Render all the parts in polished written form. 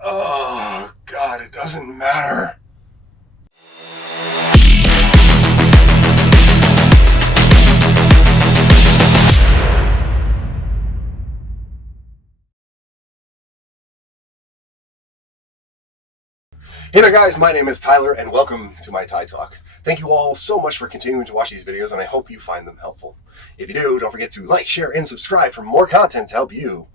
Oh, God, it doesn't matter. Hey there guys, my name is Tyler and welcome to my Ty Talk. Thank you all so much for continuing to watch these videos and I hope you find them helpful. If you do, don't forget to like, share, and subscribe for more content to help you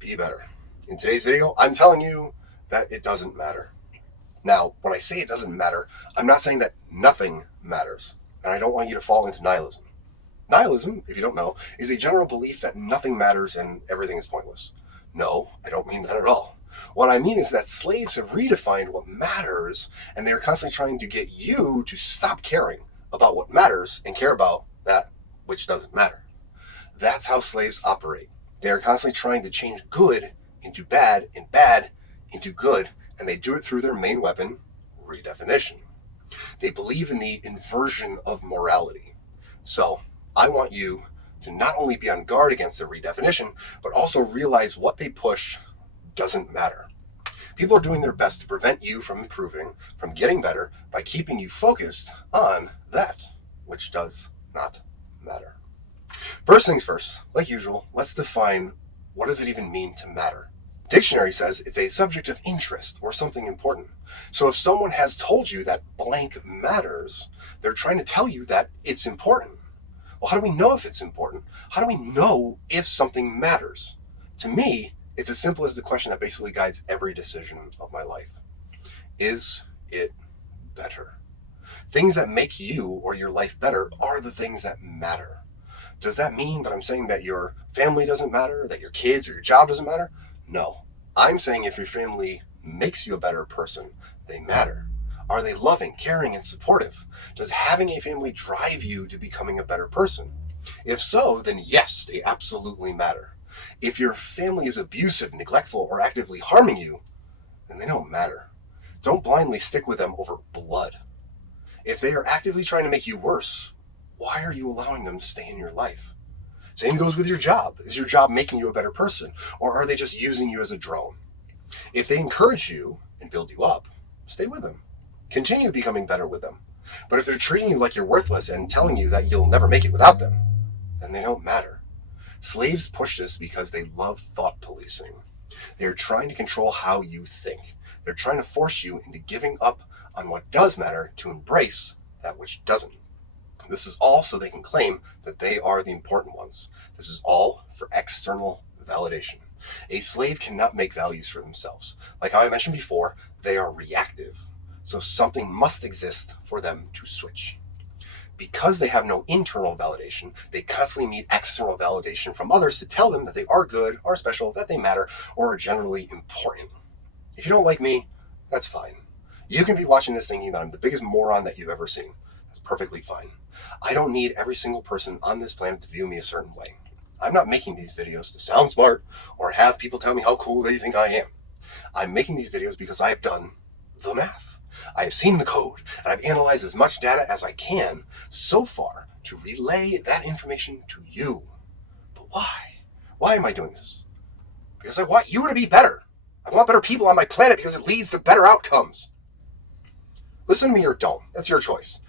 be better. In today's video, I'm telling you that it doesn't matter. Now, when I say it doesn't matter, I'm not saying that nothing matters, and I don't want you to fall into nihilism. Nihilism, if you don't know, is a general belief that nothing matters and everything is pointless. No, I don't mean that at all. What I mean is that slaves have redefined what matters, and they are constantly trying to get you to stop caring about what matters and care about that which doesn't matter. That's how slaves operate. They are constantly trying to change good into bad and bad into good, and they do it through their main weapon, redefinition. They believe in the inversion of morality. So, I want you to not only be on guard against the redefinition, but also realize what they push doesn't matter. People are doing their best to prevent you from improving, from getting better, by keeping you focused on that which does not matter. First things first, like usual, let's define what does it even mean to matter. Dictionary says it's a subject of interest or something important. So if someone has told you that blank matters, they're trying to tell you that it's important. Well, how do we know if it's important? How do we know if something matters? To me, it's as simple as the question that basically guides every decision of my life. Is it better? Things that make you or your life better are the things that matter. Does that mean that I'm saying that your family doesn't matter, that your kids or your job doesn't matter? No. I'm saying if your family makes you a better person, they matter. Are they loving, caring, and supportive? Does having a family drive you to becoming a better person? If so, then yes, they absolutely matter. If your family is abusive, neglectful, or actively harming you, then they don't matter. Don't blindly stick with them over blood. If they are actively trying to make you worse, why are you allowing them to stay in your life? Same goes with your job. Is your job making you a better person, or are they just using you as a drone? If they encourage you and build you up, stay with them. Continue becoming better with them. But if they're treating you like you're worthless and telling you that you'll never make it without them, then they don't matter. Slaves push this because they love thought policing. They're trying to control how you think. They're trying to force you into giving up on what does matter to embrace that which doesn't. This is all so they can claim that they are the important ones. This is all for external validation. A slave cannot make values for themselves. Like how I mentioned before, they are reactive. So something must exist for them to switch. Because they have no internal validation, they constantly need external validation from others to tell them that they are good, are special, that they matter, or are generally important. If you don't like me, that's fine. You can be watching this thinking that I'm the biggest moron that you've ever seen. That's perfectly fine. I don't need every single person on this planet to view me a certain way. I'm not making these videos to sound smart or have people tell me how cool they think I am. I'm making these videos because I have done the math. I have seen the code, and I've analyzed as much data as I can so far to relay that information to you. But why? Why am I doing this? Because I want you to be better. I want better people on my planet because it leads to better outcomes. Listen to me or don't. That's your choice.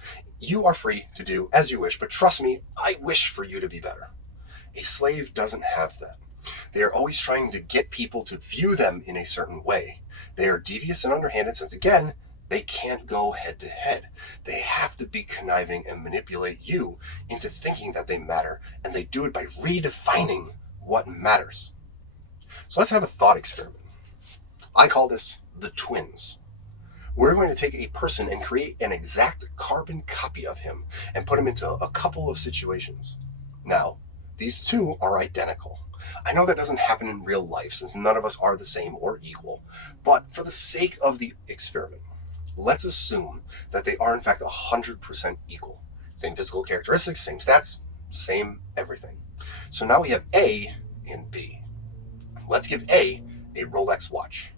You are free to do as you wish, but trust me, I wish for you to be better. A slave doesn't have that. They are always trying to get people to view them in a certain way. They are devious and underhanded since, again, they can't go head to head. They have to be conniving and manipulate you into thinking that they matter, and they do it by redefining what matters. So let's have a thought experiment. I call this the twins. We're going to take a person and create an exact carbon copy of him and put him into a couple of situations. Now, these two are identical. I know that doesn't happen in real life since none of us are the same or equal, but for the sake of the experiment, let's assume that they are in fact 100% equal. Same physical characteristics, same stats, same everything. So now we have A and B. Let's give A Rolex watch.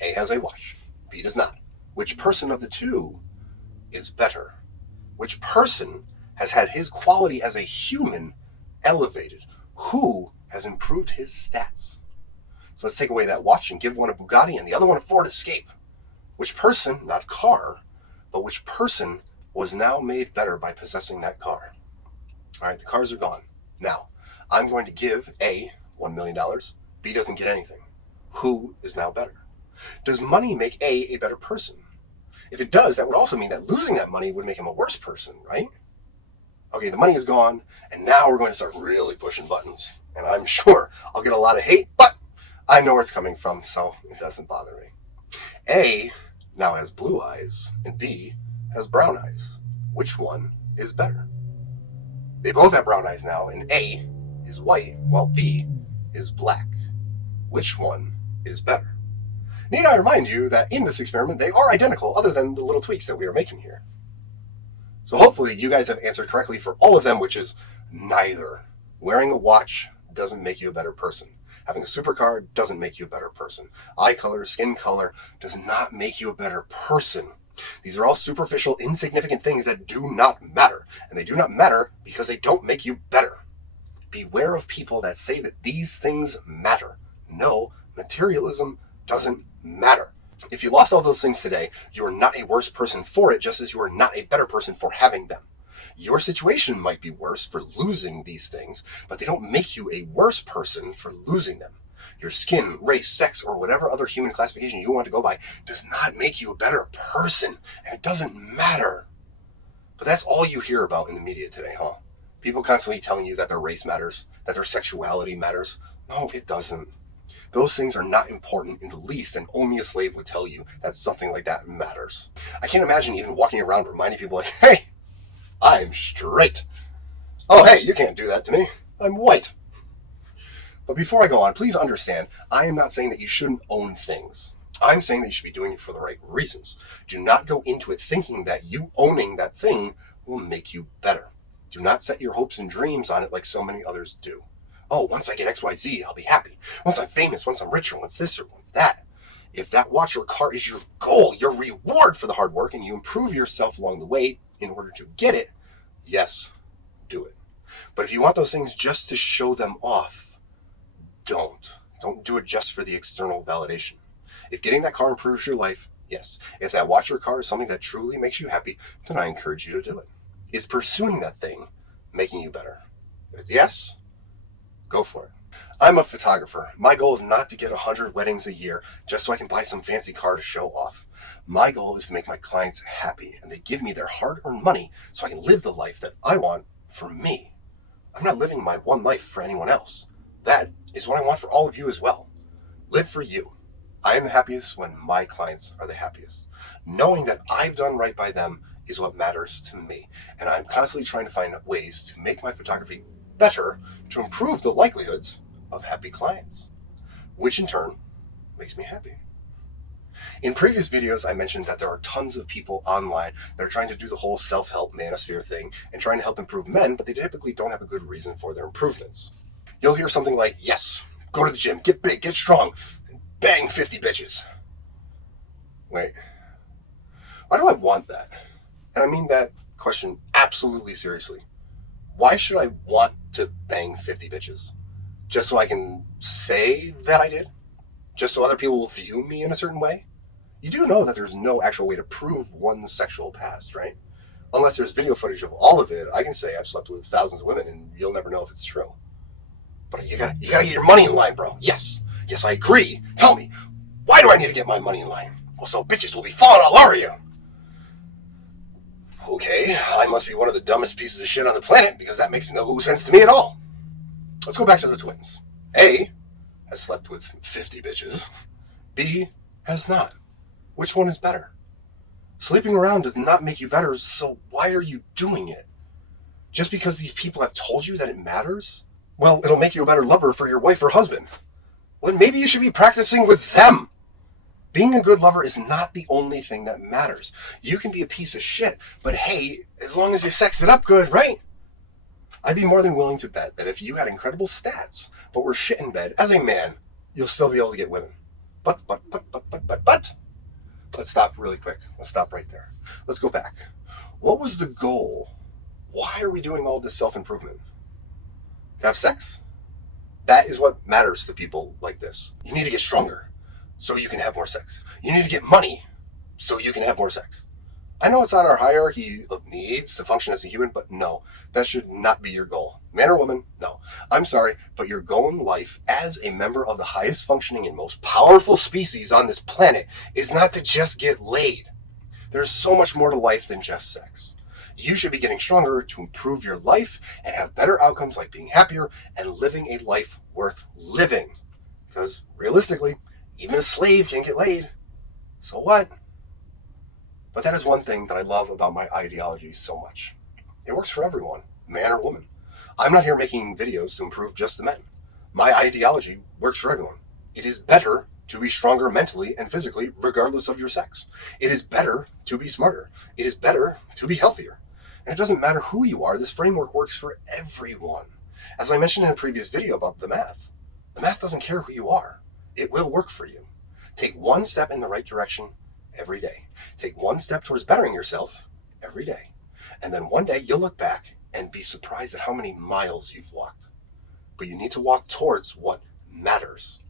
A has a watch, B does not. Which person of the two is better? Which person has had his quality as a human elevated? Who has improved his stats? So let's take away that watch and give one a Bugatti and the other one a Ford Escape. Which person, not car, but which person was now made better by possessing that car? All right, the cars are gone. Now, I'm going to give A, $1 million. B doesn't get anything. Who is now better? Does money make A better person? If it does, that would also mean that losing that money would make him a worse person, right? Okay, the money is gone, and now we're going to start really pushing buttons. And I'm sure I'll get a lot of hate, but I know where it's coming from, so it doesn't bother me. A now has blue eyes, and B has brown eyes. Which one is better? They both have brown eyes now, and A is white, while B is black. Which one is better? Need I remind you that in this experiment, they are identical, other than the little tweaks that we are making here. So hopefully you guys have answered correctly for all of them, which is neither. Wearing a watch doesn't make you a better person. Having a supercar doesn't make you a better person. Eye color, skin color does not make you a better person. These are all superficial, insignificant things that do not matter. And they do not matter because they don't make you better. Beware of people that say that these things matter. No, materialism doesn't matter. If you lost all those things today, you are not a worse person for it, just as you are not a better person for having them. Your situation might be worse for losing these things, but they don't make you a worse person for losing them. Your skin, race, sex, or whatever other human classification you want to go by does not make you a better person, and it doesn't matter. But that's all you hear about in the media today, huh? People constantly telling you that their race matters, that their sexuality matters. No, it doesn't. Those things are not important in the least, and only a slave would tell you that something like that matters. I can't imagine even walking around reminding people like, hey, I'm straight. Oh, hey, you can't do that to me. I'm white. But before I go on, please understand, I am not saying that you shouldn't own things. I'm saying that you should be doing it for the right reasons. Do not go into it thinking that you owning that thing will make you better. Do not set your hopes and dreams on it like so many others do. Oh, once I get XYZ, I'll be happy. Once I'm famous, once I'm richer, once this or once that. If that watch or car is your goal, your reward for the hard work, and you improve yourself along the way in order to get it, yes, do it. But if you want those things just to show them off, don't. Don't do it just for the external validation. If getting that car improves your life, yes. If that watch or car is something that truly makes you happy, then I encourage you to do it. Is pursuing that thing making you better? If it's yes, go for it. I'm a photographer. My goal is not to get 100 weddings a year just so I can buy some fancy car to show off. My goal is to make my clients happy, and they give me their hard-earned money so I can live the life that I want for me. I'm not living my one life for anyone else. That is what I want for all of you as well. Live for you. I am the happiest when my clients are the happiest. Knowing that I've done right by them is what matters to me, and I'm constantly trying to find ways to make my photography better to improve the likelihoods of happy clients, which in turn makes me happy. In previous videos, I mentioned that there are tons of people online that are trying to do the whole self-help manosphere thing and trying to help improve men, but they typically don't have a good reason for their improvements. You'll hear something like, yes, go to the gym, get big, get strong, and bang 50 bitches. Wait, why do I want that? And I mean that question absolutely seriously. Why should I want to bang 50 bitches? Just so I can say that I did? Just so other people will view me in a certain way? You do know that there's no actual way to prove one's sexual past, right? Unless there's video footage of all of it, I can say I've slept with thousands of women and you'll never know if it's true. But you gotta get your money in line, bro. Yes, I agree. Tell me, why do I need to get my money in line? Well, so bitches will be falling all over you. Okay, I must be one of the dumbest pieces of shit on the planet because that makes no sense to me at all. Let's go back to the twins. A has slept with 50 bitches. B has not. Which one is better? Sleeping around does not make you better, so why are you doing it? Just because these people have told you that it matters? Well, it'll make you a better lover for your wife or husband. Well, then maybe you should be practicing with them. Being a good lover is not the only thing that matters. You can be a piece of shit, but hey, as long as you sex it up good, right? I'd be more than willing to bet that if you had incredible stats, but were shit in bed, as a man, you'll still be able to get women. But. Let's stop really quick. Let's stop right there. Let's go back. What was the goal? Why are we doing all this self-improvement? To have sex? That is what matters to people like this. You need to get stronger so you can have more sex. You need to get money so you can have more sex. I know it's on our hierarchy of needs to function as a human, but no, that should not be your goal. Man or woman, no. I'm sorry, but your goal in life as a member of the highest functioning and most powerful species on this planet is not to just get laid. There's so much more to life than just sex. You should be getting stronger to improve your life and have better outcomes like being happier and living a life worth living. Because realistically, even a slave can get laid. So what? But that is one thing that I love about my ideology so much. It works for everyone, man or woman. I'm not here making videos to improve just the men. My ideology works for everyone. It is better to be stronger mentally and physically regardless of your sex. It is better to be smarter. It is better to be healthier. And it doesn't matter who you are, this framework works for everyone. As I mentioned in a previous video about the math doesn't care who you are. It will work for you. Take one step in the right direction every day. Take one step towards bettering yourself every day. And then one day you'll look back and be surprised at how many miles you've walked. But you need to walk towards what matters.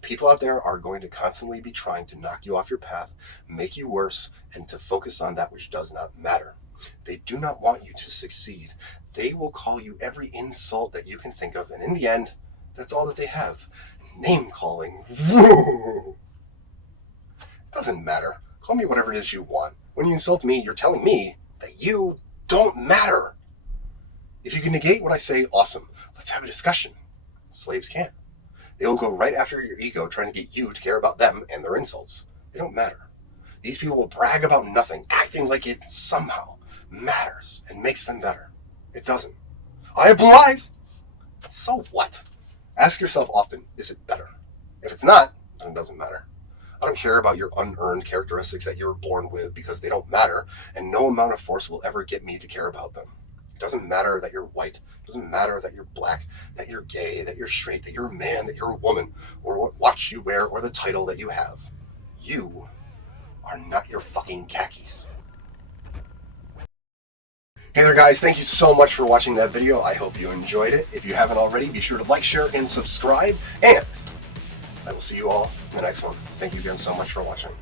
People out there are going to constantly be trying to knock you off your path, make you worse, and to focus on that which does not matter. They do not want you to succeed. They will call you every insult that you can think of, and in the end, that's all that they have. Name calling. Woo! It doesn't matter. Call me whatever it is you want. When you insult me, you're telling me that you don't matter. If you can negate what I say, awesome. Let's have a discussion. Slaves can't. They will go right after your ego, trying to get you to care about them and their insults. They don't matter. These people will brag about nothing, acting like it somehow matters and makes them better. It doesn't. I have blue eyes. So what? Ask yourself often, is it better? If it's not, then it doesn't matter. I don't care about your unearned characteristics that you were born with because they don't matter, and no amount of force will ever get me to care about them. It doesn't matter that you're white. It doesn't matter that you're black, that you're gay, that you're straight, that you're a man, that you're a woman, or what watch you wear, or the title that you have. You are not your fucking khakis. Hey there guys, thank you so much for watching that video. I hope you enjoyed it. If you haven't already, be sure to like, share, and subscribe, and I will see you all in the next one. Thank you again so much for watching.